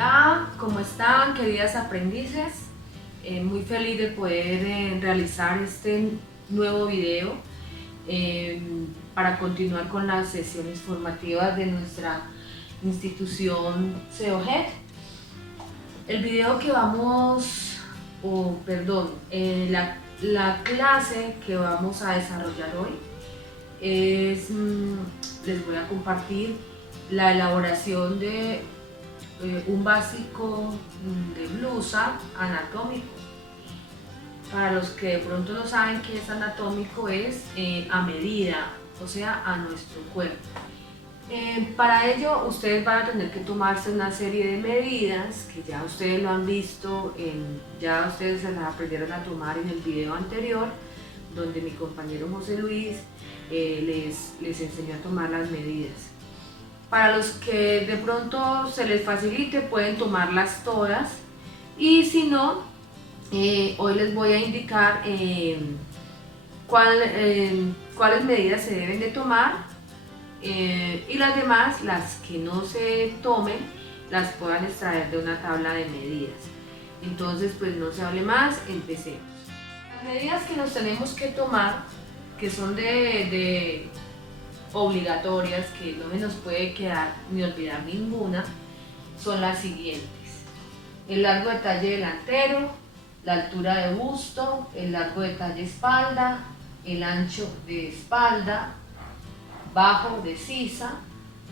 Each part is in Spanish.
Hola, ¿cómo están, queridas aprendices? Muy feliz de poder realizar este nuevo video eh, para continuar con las sesiones formativas de nuestra institución CEOGED. El video que vamos, la clase que vamos a desarrollar hoy es, les voy a compartir la elaboración de un básico de blusa anatómico. Para los que de pronto no saben qué es anatómico, es a medida, o sea, a nuestro cuerpo. Para ello ustedes van a tener que tomarse una serie de medidas que ya ustedes lo han visto, ya ustedes se las aprendieron a tomar en el video anterior, donde mi compañero José Luis les enseñó a tomar las medidas. Para los que de pronto se les facilite, pueden tomarlas todas, y si no, hoy les voy a indicar cuáles medidas se deben de tomar, y las demás, las que no se tomen, las puedan extraer de una tabla de medidas. Entonces, pues no se hable más, empecemos. Las medidas que nos tenemos que tomar, que son obligatorias, que no me nos puede quedar ni olvidar ninguna, son las siguientes: el largo de talle delantero, la altura de busto, el largo de talle espalda, el ancho de espalda, bajo de sisa,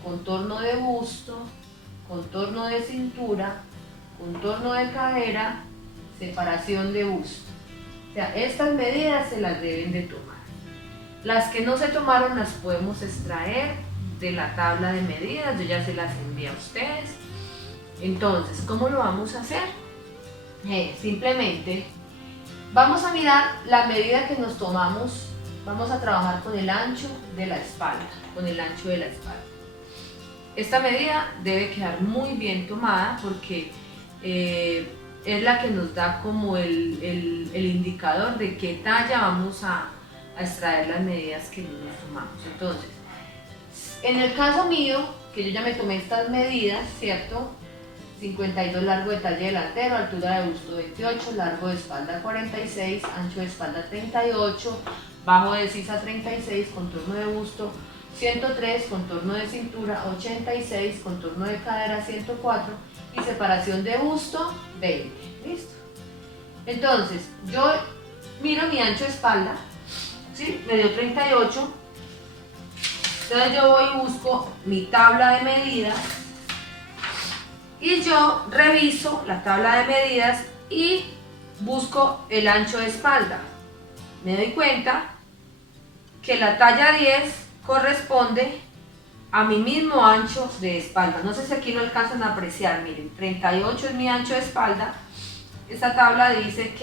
contorno de busto, contorno de cintura, contorno de cadera, separación de busto. O sea, estas medidas se las deben de tomar. Las que no se tomaron las podemos extraer de la tabla de medidas, yo ya se las envié a ustedes. Entonces, ¿cómo lo vamos a hacer? Simplemente vamos a mirar la medida que nos tomamos. Vamos a trabajar con el ancho de la espalda, Esta medida debe quedar muy bien tomada porque es la que nos da como el indicador de qué talla vamos a extraer las medidas que nos tomamos. Entonces, en el caso mío, que yo ya me tomé estas medidas, ¿cierto? 52 largo de talle delantero, altura de busto 28, largo de espalda 46, ancho de espalda 38, bajo de sisa 36, contorno de busto 103, contorno de cintura 86, contorno de cadera 104 y separación de busto 20. ¿Listo? Entonces, yo miro mi ancho de espalda, ¿sí? Me dio 38. Entonces yo voy y busco mi tabla de medidas y yo reviso la tabla de medidas y busco el ancho de espalda. Me doy cuenta que la talla 10 corresponde a mi mismo ancho de espalda. No sé si aquí lo alcanzan a apreciar, miren, 38 es mi ancho de espalda. Esta tabla dice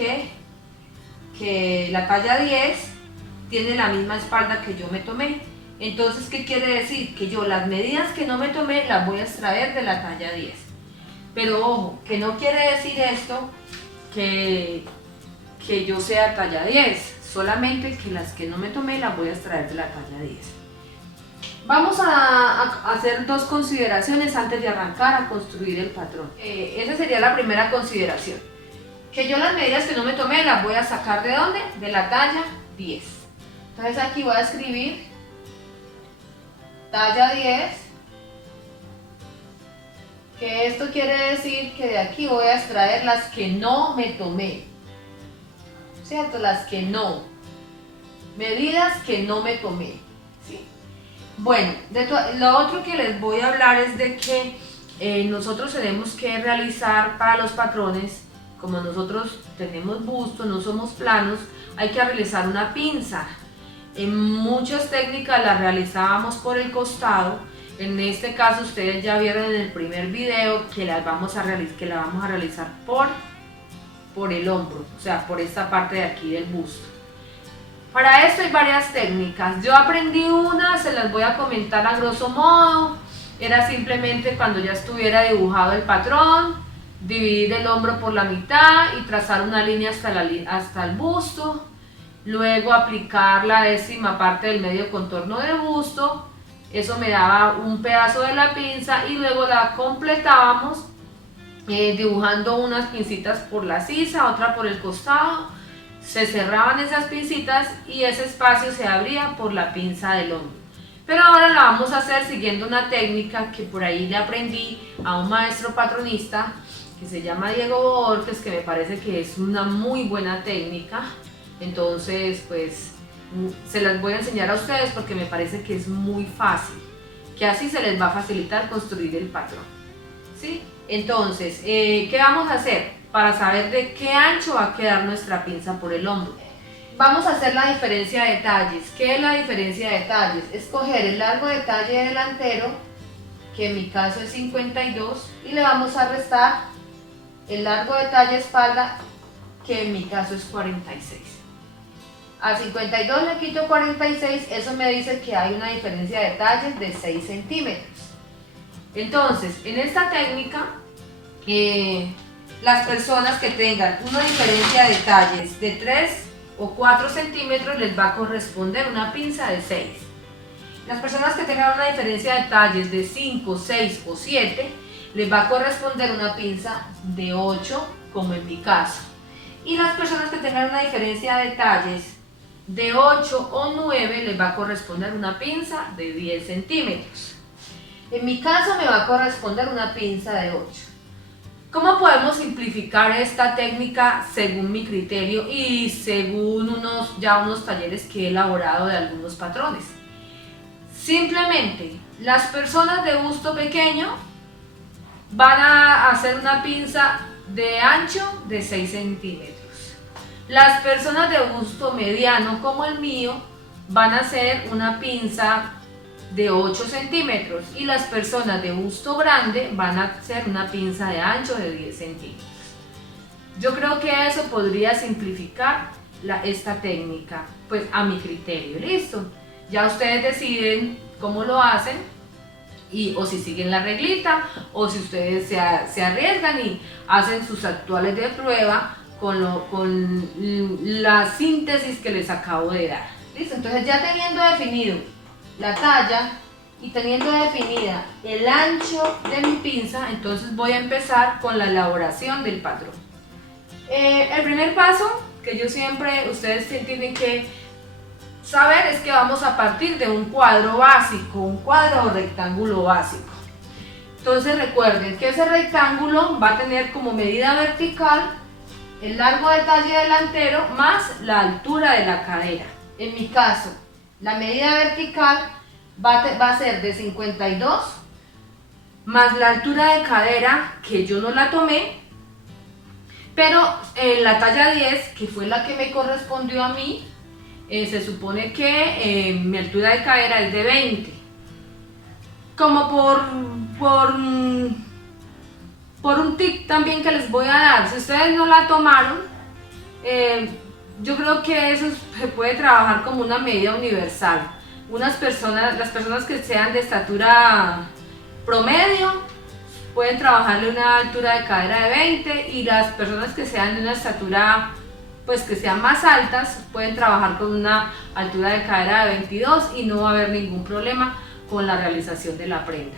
que la talla 10 tiene la misma espalda que yo me tomé. Entonces, ¿qué quiere decir? Que yo las medidas que no me tomé las voy a extraer de la talla 10. Pero ojo, que no quiere decir esto que yo sea talla 10, solamente que las que no me tomé las voy a extraer de la talla 10. Vamos a hacer dos consideraciones antes de arrancar a construir el patrón. Esa sería la primera consideración. Que yo las medidas que no me tomé las voy a sacar ¿de dónde? De la talla 10. Entonces aquí voy a escribir talla 10, que esto quiere decir que de aquí voy a extraer las que no me tomé, ¿cierto? Las que no, medidas que no me tomé, ¿sí? Bueno, lo otro que les voy a hablar es de que nosotros tenemos que realizar para los patrones, como nosotros tenemos busto, no somos planos, hay que realizar una pinza. En muchas técnicas las realizábamos por el costado. En este caso ustedes ya vieron en el primer video que la vamos a realizar por el hombro, o sea, por esta parte de aquí del busto. Para esto hay varias técnicas. Yo aprendí una, se las voy a comentar a grosso modo. Era simplemente cuando ya estuviera dibujado el patrón, dividir el hombro por la mitad y trazar una línea hasta el busto. Luego aplicar la décima parte del medio contorno de busto. Eso me daba un pedazo de la pinza y luego la completábamos dibujando unas pincitas por la sisa, otra por el costado, se cerraban esas pincitas y ese espacio se abría por la pinza del hombro. Pero ahora la vamos a hacer siguiendo una técnica que por ahí le aprendí a un maestro patronista que se llama Diego Borges, que me parece que es una muy buena técnica. Entonces pues se las voy a enseñar a ustedes porque me parece que es muy fácil, que así se les va a facilitar construir el patrón, ¿sí? Entonces, ¿qué vamos a hacer para saber de qué ancho va a quedar nuestra pinza por el hombro? Vamos a hacer la diferencia de talles. ¿Qué es la diferencia de talles? Escoger el largo de talle delantero, que en mi caso es 52, y le vamos a restar el largo de talle espalda, que en mi caso es 46. A 52 le quito 46, eso me dice que hay una diferencia de talles de 6 centímetros. Entonces, en esta técnica, las personas que tengan una diferencia de talles de 3 o 4 centímetros les va a corresponder una pinza de 6. Las personas que tengan una diferencia de talles de 5, 6 o 7 les va a corresponder una pinza de 8, como en mi caso. Y las personas que tengan una diferencia de talles de 8 o 9 les va a corresponder una pinza de 10 centímetros. En mi caso me va a corresponder una pinza de 8. ¿Cómo podemos simplificar esta técnica según mi criterio y según unos talleres que he elaborado de algunos patrones? Simplemente, las personas de busto pequeño van a hacer una pinza de ancho de 6 centímetros. Las personas de busto mediano, como el mío, van a hacer una pinza de 8 centímetros y las personas de busto grande van a hacer una pinza de ancho de 10 centímetros. Yo creo que eso podría simplificar esta técnica, pues a mi criterio. Listo, ya ustedes deciden cómo lo hacen, o si siguen la reglita, o si ustedes se arriesgan y hacen sus actuales de prueba con la síntesis que les acabo de dar. Listo, entonces ya teniendo definido la talla y teniendo definida el ancho de mi pinza, entonces voy a empezar con la elaboración del patrón. El primer paso que ustedes tienen que saber es que vamos a partir de un cuadro básico, un cuadro o rectángulo básico. Entonces recuerden que ese rectángulo va a tener como medida vertical el largo de talle delantero más la altura de la cadera. En mi caso, la medida vertical va a ser de 52 más la altura de cadera, que yo no la tomé, pero en la talla 10, que fue la que me correspondió a mí, se supone que mi altura de cadera es de 20. Como por un tip también que les voy a dar, si ustedes no la tomaron, yo creo que eso se puede trabajar como una medida universal. Las personas que sean de estatura promedio pueden trabajarle una altura de cadera de 20 y las personas que sean de una estatura pues que sean más altas pueden trabajar con una altura de cadera de 22 y no va a haber ningún problema con la realización de la prenda.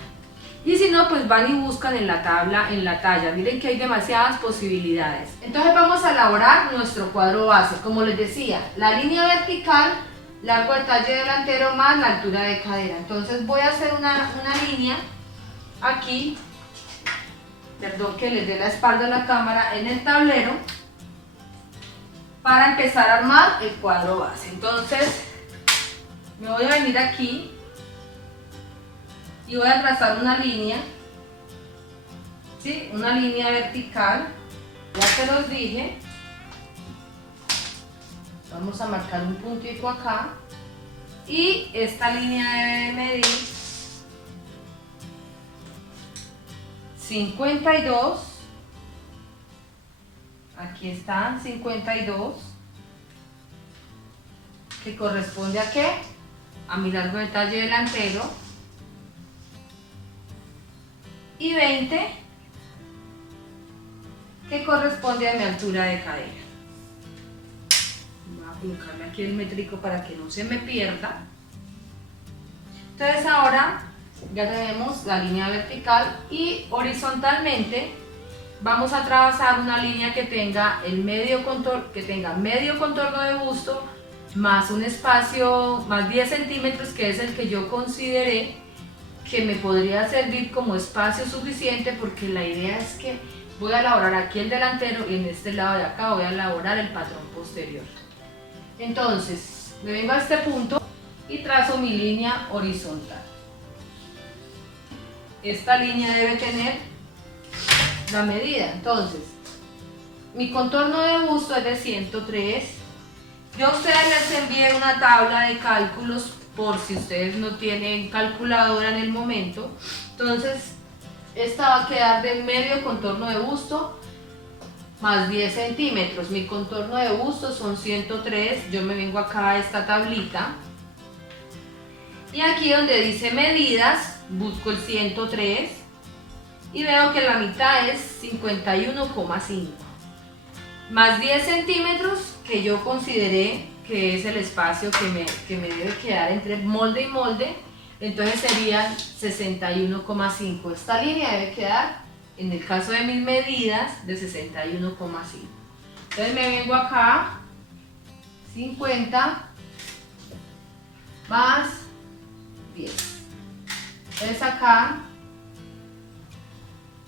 Y si no, pues van y buscan en la tabla, en la talla. Miren que hay demasiadas posibilidades. Entonces vamos a elaborar nuestro cuadro base. Como les decía, la línea vertical, largo de talle delantero más la altura de cadera. Entonces voy a hacer una línea aquí, perdón que les dé la espalda a la cámara, en el tablero, para empezar a armar el cuadro base. Entonces me voy a venir aquí y voy a trazar una línea, ¿sí? Una línea vertical, ya se los dije. Vamos a marcar un puntico acá y esta línea debe medir 52, aquí están 52, que corresponde a ¿qué? A mi largo de talle delantero, y 20, que corresponde a mi altura de cadera. Voy a colocarle aquí el métrico para que no se me pierda. Entonces ahora ya tenemos la línea vertical y horizontalmente vamos a trazar una línea que tenga medio contorno de busto más un espacio más 10 centímetros, que es el que yo consideré que me podría servir como espacio suficiente, porque la idea es que voy a elaborar aquí el delantero y en este lado de acá voy a elaborar el patrón posterior. Entonces me vengo a este punto y trazo mi línea horizontal. Esta línea debe tener la medida. Entonces mi contorno de busto es de 103. Yo a ustedes les envié una tabla de cálculos por si ustedes no tienen calculadora en el momento. Entonces esta va a quedar de medio contorno de busto más 10 centímetros. Mi contorno de busto son 103. Yo me vengo acá a esta tablita y aquí donde dice medidas busco el 103 y veo que la mitad es 51,5 más 10 centímetros, que yo consideré que es el espacio que me debe quedar entre molde y molde. Entonces serían 61,5. Esta línea debe quedar, en el caso de mis medidas, de 61,5. Entonces me vengo acá, 50 más 10. Entonces acá,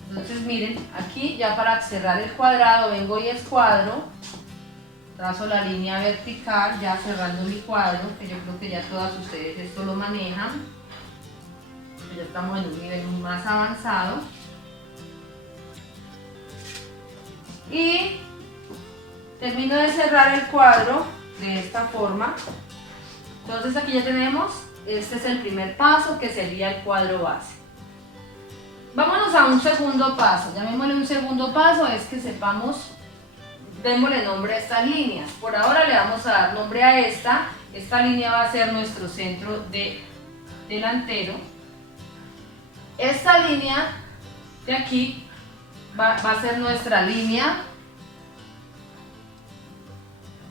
entonces miren, aquí ya para cerrar el cuadrado vengo y escuadro, trazo la línea vertical ya cerrando mi cuadro, que yo creo que ya todas ustedes esto lo manejan. Ya estamos en un nivel más avanzado. Y termino de cerrar el cuadro de esta forma. Entonces aquí ya tenemos, este es el primer paso, que sería el cuadro base. Vámonos a un segundo paso. Llamémosle un segundo paso, es que sepamos, démosle nombre a estas líneas. Por ahora le vamos a dar nombre a esta. Esta línea va a ser nuestro centro de delantero. Esta línea de aquí va a ser nuestra línea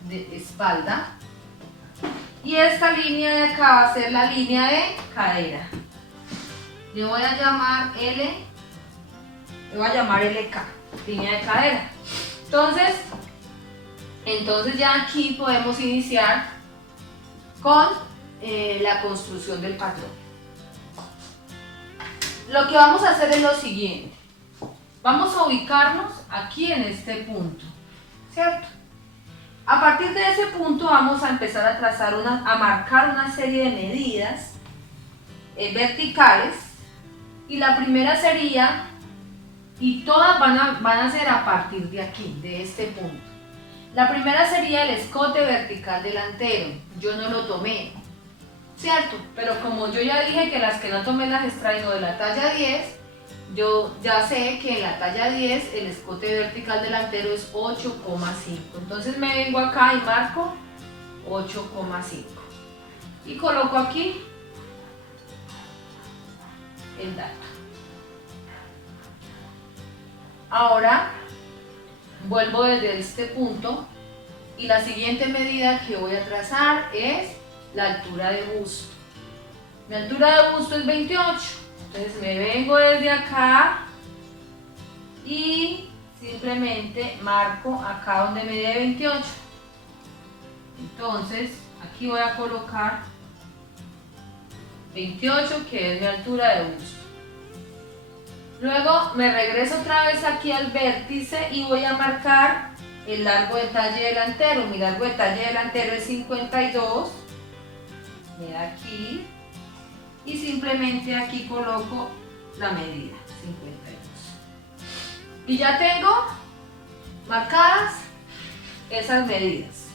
de espalda y esta línea de acá va a ser la línea de cadera. Yo voy a llamar LK, línea de cadera. Entonces ya aquí podemos iniciar con la construcción del patrón. Lo que vamos a hacer es lo siguiente. Vamos a ubicarnos aquí en este punto, ¿cierto? A partir de ese punto vamos a empezar a trazar a marcar una serie de medidas verticales, y la primera sería, y todas van a ser a partir de aquí, de este punto. La primera sería el escote vertical delantero. Yo no lo tomé, ¿cierto? Pero como yo ya dije que las que no tomé las extraigo de la talla 10, yo ya sé que en la talla 10 el escote vertical delantero es 8,5. Entonces me vengo acá y marco 8,5 y coloco aquí el dato. Ahora vuelvo desde este punto y la siguiente medida que voy a trazar es la altura de busto. Mi altura de busto es 28. Entonces me vengo desde acá y simplemente marco acá donde me dé 28. Entonces aquí voy a colocar 28, que es mi altura de busto. Luego me regreso otra vez aquí al vértice y voy a marcar el largo de talle delantero. Mi largo de talle delantero es 52. Me da aquí. Y simplemente aquí coloco la medida, 52. Y ya tengo marcadas esas medidas.